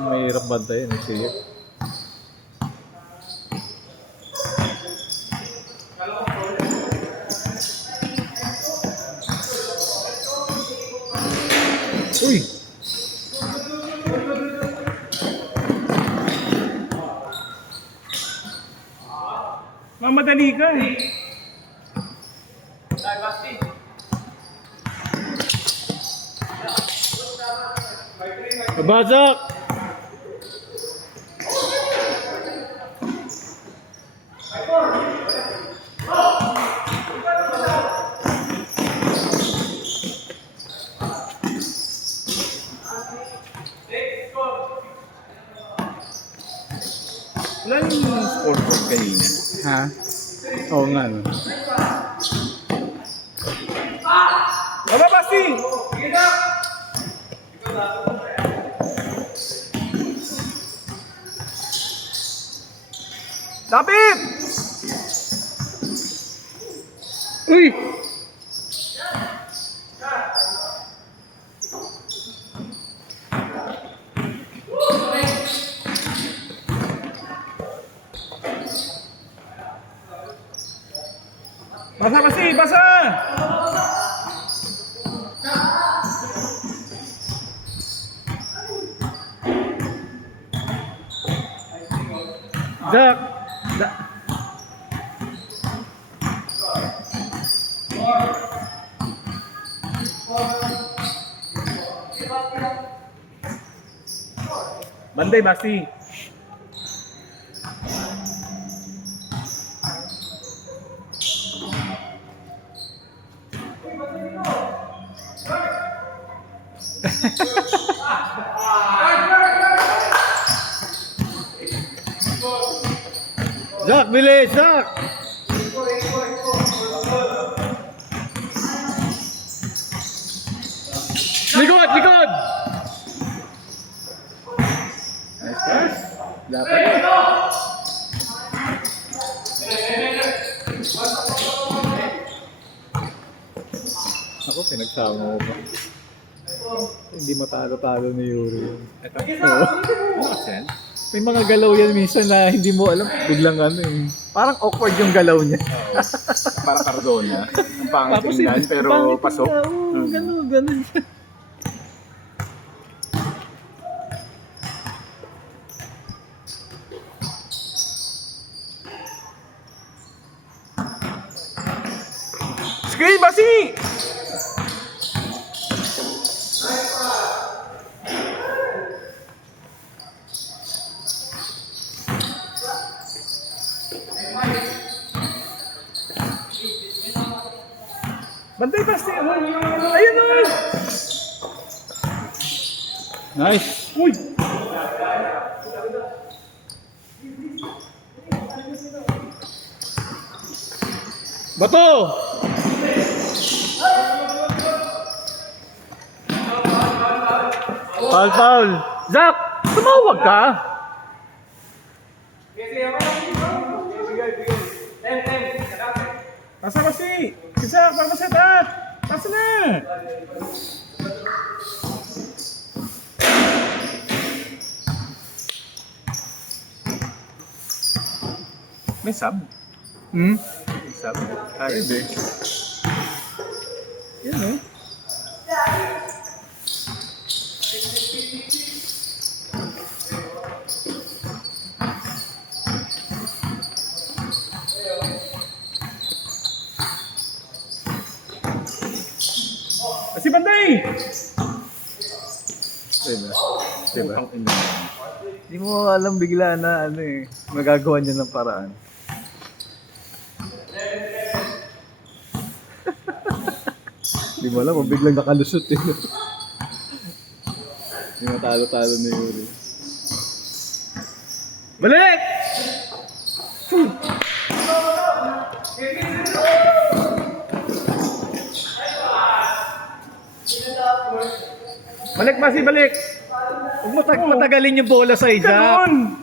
Mahirap bantayan eh siya. Uy! Mamadali ka eh. Babazak! Wala yung scoreboard kanina. Ha? Oo nga no. Baba, Basti! Lapit! Uy! Basa, Basti! Basa! Zak! Banday, Basti! Zak, bilis! Zak! Likod! Likod! Nice pass. Dapat. Ako, pinagsama ko pa. Hindi matalo-talo ni Yuri. Ito. Oo. Sen? May mga galaw yan minsan na hindi mo alam. Biglang ano eh. Parang awkward yung galaw niya. Parang Cardona. Ang pangit Tapos tingnan, pero pangit pasok. niya, oo, ganun, ganun siya. Screen, Basti! Banday, Basti! Ayun na! Nice. Uy! Bato! Foul, foul. Zak! Tumawag ka! Pasa, Basti! Isa, para sa set. Pasa na! May sub? Hmm? May sub? Hindi. Yan eh. Si Banday! Diba? Diba? Ang ina. Hindi mo alam bigla na ano eh. Magagawa niya ng paraan. Hindi mo alam kung biglang nakalusot eh. Hindi matalo-talo ni Yuri. Balik! Balik, Basti, balik! Huwag mo patagalin yung bola sa isa. Ganon!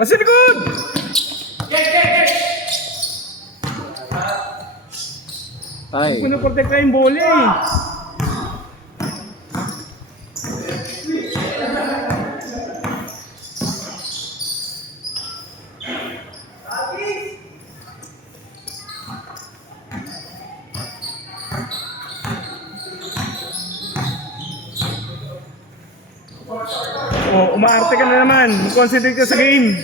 Nasa likod! Ay. Pinaprotect na yung bola eh. Oh, umaarte ka na naman. Concentrate ka sa game.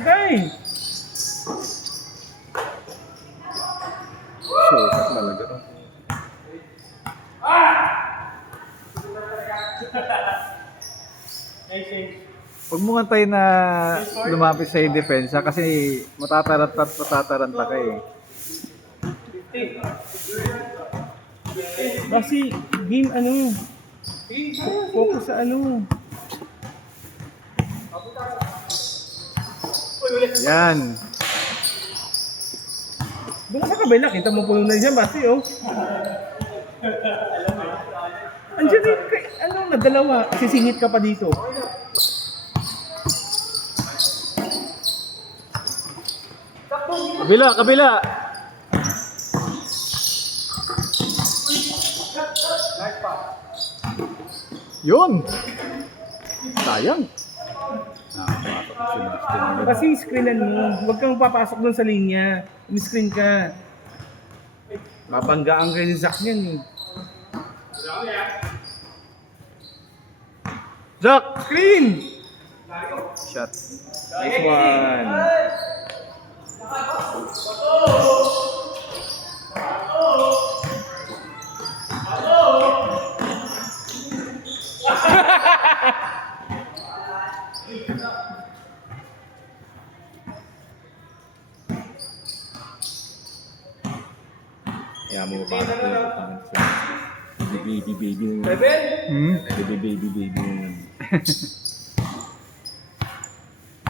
Okay. Sukat talaga. Huwag mo antay na lumapit sa yung depensa kasi matataranta at matataranta ka eh. Kasi game ano? Focus sa ano? Yan. Doon sa kabila, kita mo puno na dyan, Basti, oh. Andiyan eh, ano na dalawa, sisingit ka pa dito. Kabila, kabila. Yun. Sayang. Kasi screenan mo, huwag kang papasok doon sa linya. Screen ka. Mabanggaan kayo ni Zach niyan eh. Jack! Screen! Shot. Nice one. Kaya mo ba? Baby.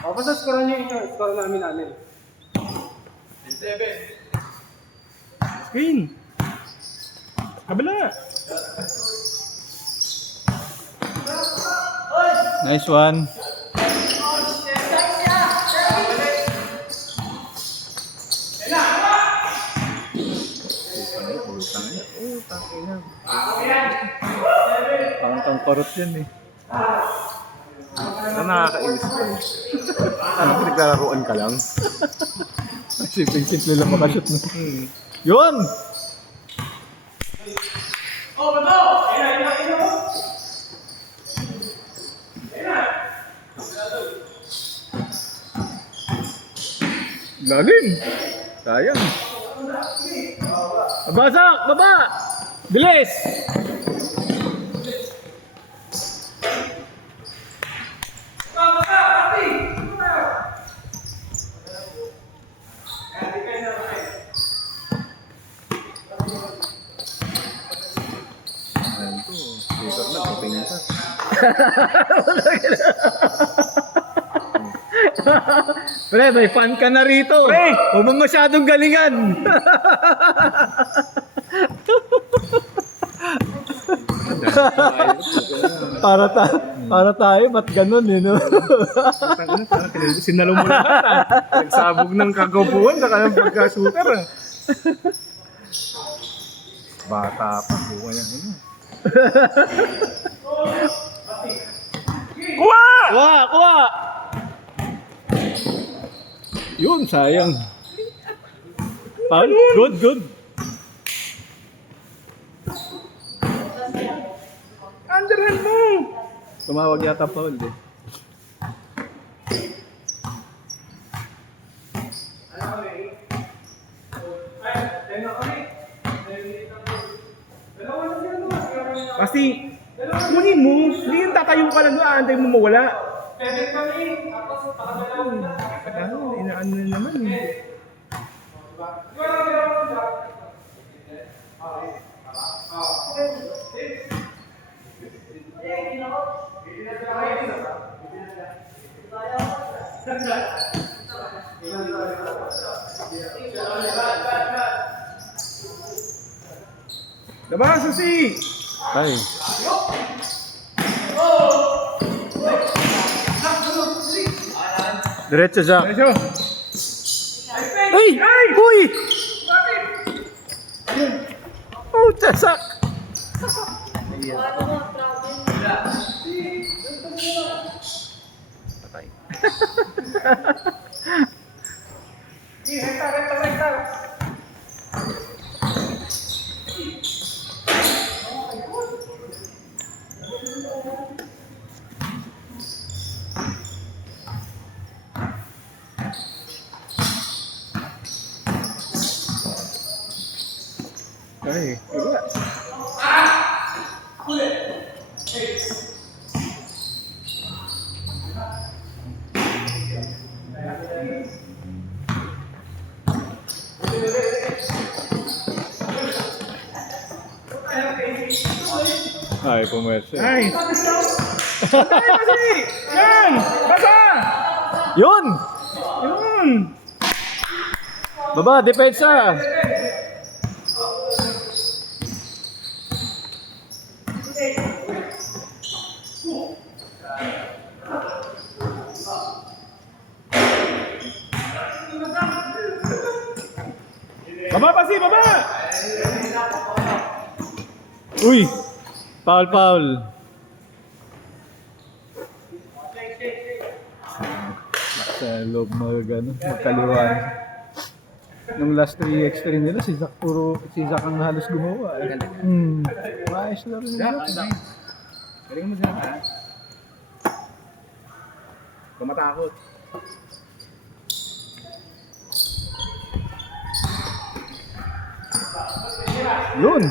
O, basta score nyo ito. Score namin. 7. Screen. Kabila. Nice one. Tangkang parot yan eh. Nakakainis ko eh. Ano, pinaglalaroan ka lang? Simple lang makashoot mo. Yun! Lalim! Sayang! Basak! Baba! Bilis! Pre, may fan ka na rito. Pre! Huwag mo masyadong galingan. para tayo, ba't ganun eh, no? Sinalo mo lahat ah. Nagsabog ng kagabuhan sa kanyang pagka-shooter ah. Bata pa, buwan yan. Kuha! Kuha! Yun, sayang. Good. Underhand mo! Tumawag yata foul eh. Kasi, kunin mo. Hindi yung tatayo ka lang doon, aantay mo mawala. Ano, inaano na naman eh. Labas, Susi! Ay. Diretso siya. Diretso. Ay! Uy! Oh, tasak! Patay. Ay, iba. Ay, pumersa. Nice. Kasi! Yan! Basa! Yun! Yun! Baba, depensa! Baba, Pasi! Baba! Uy! Foul, foul. Sa loob magkaliwa. Nung last 3x3 nila, si Zach ang halos gumawa. Maayos na rin nila. Galing mo dyan, ha? Kumatakot. Yun!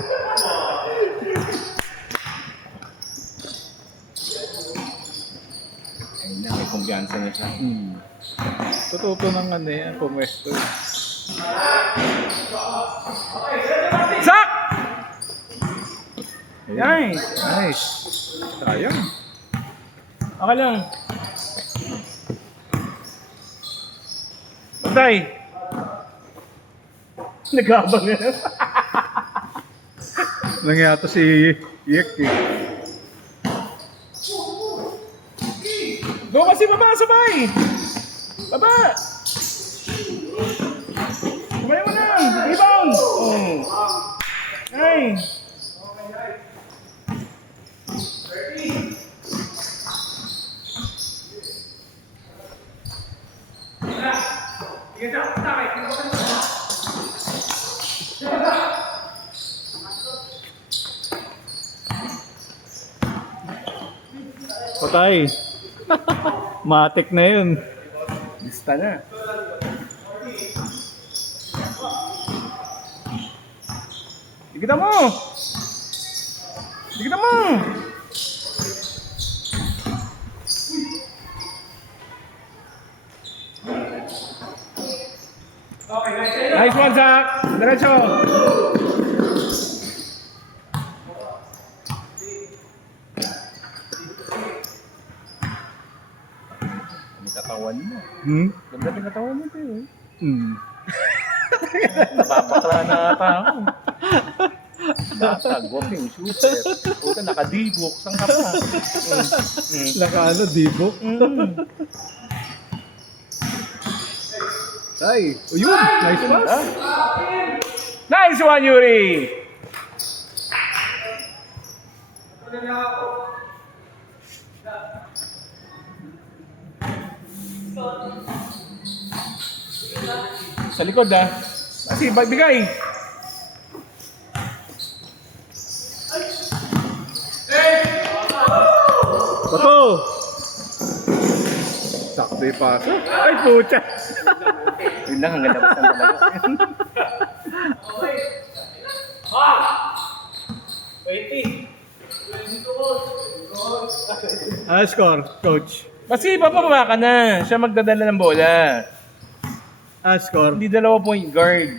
Ayun na, may kumbiyansa niya siya. Totoo ng ano yan, pumesto. Sak! Yan! Nice. Sayang. Okay lang. Bantay! Nagkabang na. Nangyata si Yek eh. Go kasi baba, sabay! Baba! Sabay mo na! Rebound! Oh. Ay! Patay. Matik na yun. Lista na. Digita mo! Digita mo! Nice one, Zach! Diretso! May katawan mo. Ganda ng katawan mo, eh. Napapakla na ata ako. Latag, walking, shooter. Puta, nakadibok. Saan ka pa? Naka ano, dibok. Ay, oh, yun! Nice pass! Nice one, Yuri! Sa likod, ah. Kasi, bigay. Bato! Sakto yung paso. Ay, pucha! Yun lang, hanggang labas ng talaga. Ano score, coach? Kasi, bababa ka na. Siya magdadala ng bola. Ano score? Hindi 2 point guard.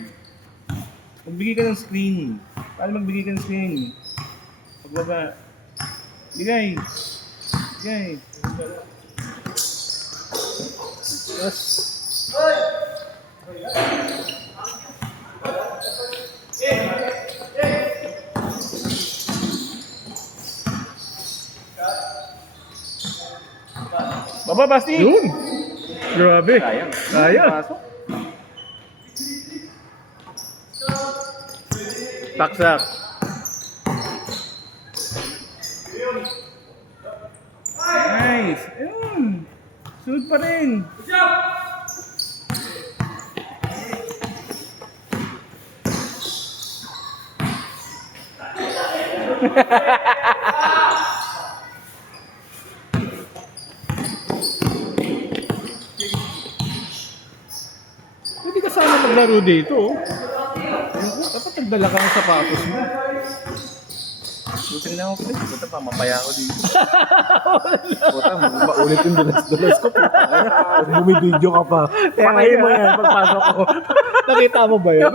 Magbigay ka ng screen. Paano magbigay ka ng screen? Pagbaba. Bigay. Bigay. Yes. Baba, Basti! Yun! Grabe. Sayang. Sayang. Pasok. Taksak. Nice. Ayun. Sunod pa rin. Hindi ka sana maglaro dito. Oh. Dapat nagdala ka ng sapatos mo. Buting na ako dito. Buta pa, mapaya ako dito. Puta, maulit yung dulas-dulas ko. Tapos bumibideo ka pa. Pakain mo yan pagpasok ko. Nakita mo ba yun?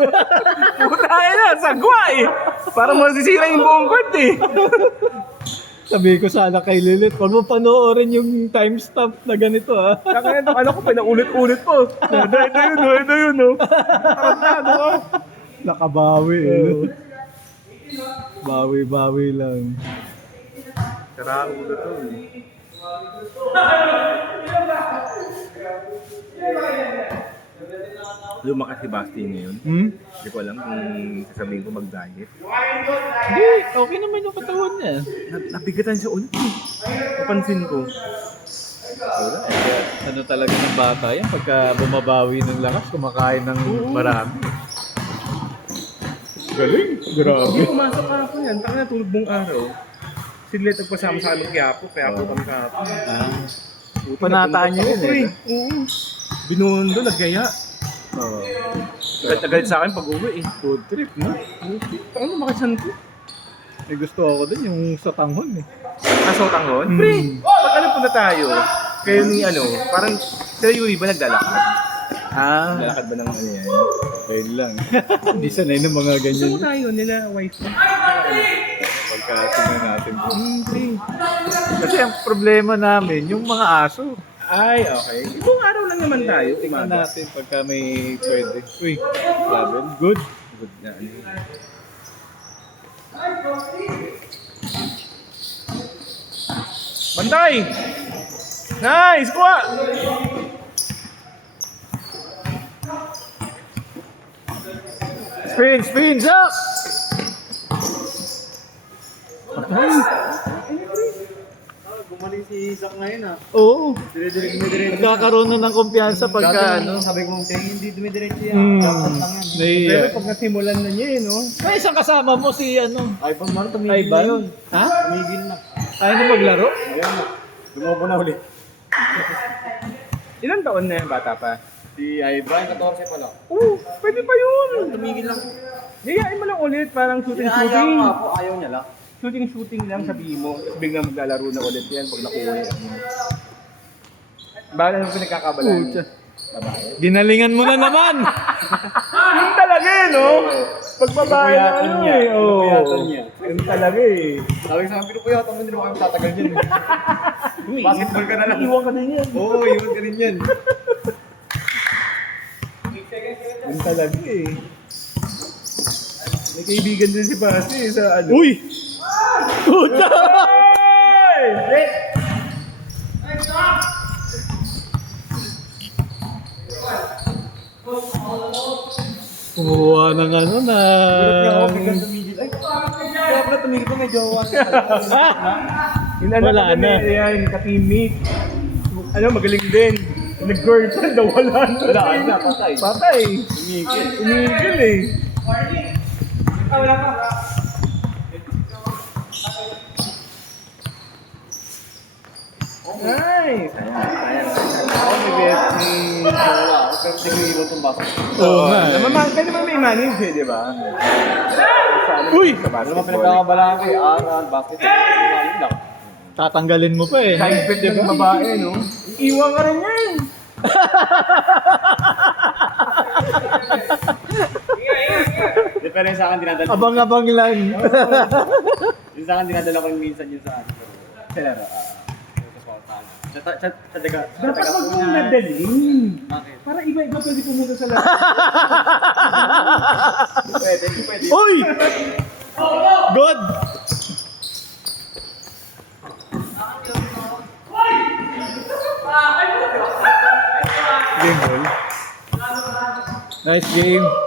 Puta na, sagwa eh. Para masisira yung buong court eh. Sabi ko sana kay Lilith, huwag mo panoorin yung timestamp na ganito ha. Kaya ito, alam ko, pinaulit-ulit po. Ito yun, no? Tarantado ka. Nakabawi eh. Bawi-bawi lang. Sira ulo to eh. Lumakas si Basti ngayon. Hindi ko alam kung sasabihin ko mag-diet. Hindi, okay naman yung katawan niya. Nabigatan siya ulit eh. Napansin ko. Wala, ano talaga ng bata yan, pagka bumabawi ng lakas, kumakain ng marami. Galing, grabe. Hindi pumasok kahapon yan. Taka na tulog buong araw. Siglit nagpasama sa amin kaya po kami kahapon. Panataan niya yun eh. Oo. Binundo, nagaya. Oo. Galit sa akin pag uwi eh. Food trip, no? Ano makasan ko? May gusto ako dun, yung sa tanghon eh. Kaso tanghon? Pre, pag ano punta tayo? Kayo ni ano, parang sila Yuri ba naglalakad? Naglalakad ba ng ano yan? Ayun lang. Hindi sanay ng mga Gusto ganyan. mo tayo nila, wife mo. Pagka tingnan natin po. Pre. Kasi ang problema namin, yung mga aso. Ay, okay. Ibang araw lang naman tayo. Tingnan Umaga. natin pagka may pwede. Uy, level. Good. Good na ano. Bantay! Nice! Kuha! Spin, Zach! Patay. Gumaling si Zach ngayon ah. Oo. Dire-dire. Nagkakaroon na ng kumpiyansa pagka ano. Sabi ko, hindi dumidiretso yan. Hmm. Dapat lang yan. Pero May, pag nasimulan na niya eh, no? may isang kasama mo si ano. iPhone man, tumigil na Ivan? yun. Ha? Tumigil na. Ayaw na maglaro? Ayan na. Lumobo na ulit. Ilang taon na yung bata pa? Si Ivan, 14 pa lang. Oo, pwede pa yun. Tumigil lang. Yayain mo lang ulit, parang Ayaw shooting-shooting. nga po, ayaw niya lang. Shooting lang, sabihin mo. Tapos biglang maglalaro na ulit yan pag nakuha yan. Bahala naman pinagkakabalaan. Pucha. Babae. Ginalingan mo na naman! Yun talaga eh, no? Pagbabae na Pinupuyatan ano niya. eh. Oo. Pinupuyatan niya. Yun talaga eh. Sabi ko sa akin, pinupuyatan mo, hindi naman kami tatagal dyan. Basketball ka na lang. Iwan ka din yan. Oo, iwan ka rin yan. Yun talaga eh. May kaibigan din si Basti sa ano. Uy! Puta! Hey! Kumuha ng ano na... Kaya ako biglang tumigil. Ay, kaya pala tumigil ko, may jowa na. Yung anak Wala ko din na. eh, yan, ka-teammate. Ano, magaling din. Nag-girlfriend daw, wala na. Wala na, patay. Patay. Tumigil. Umigil eh. Nice! Ako may bet ni jowa. Pero tingin iwan itong basa. Oo nga. Pwede mo may manage eh, di ba? Uy! Sa Ano naman basketball. pinagkakabalaan ko eh. Aral, basketball. Kumain lang. Tatanggalin mo pa eh. Side bet ng babae, no? Iwan ka rin yan. Di, pero yung sa akin dinadala. Abang-abang lang. Yung sa akin dinadala ko yung minsan yun sa akin. Sa laro. Sa taga. Dapat wag mong nadalhin. Bakit? Para iba-iba pwede pumunta sa lahat. Pwede, pwede. Uy! Good! Game ball. Nice game.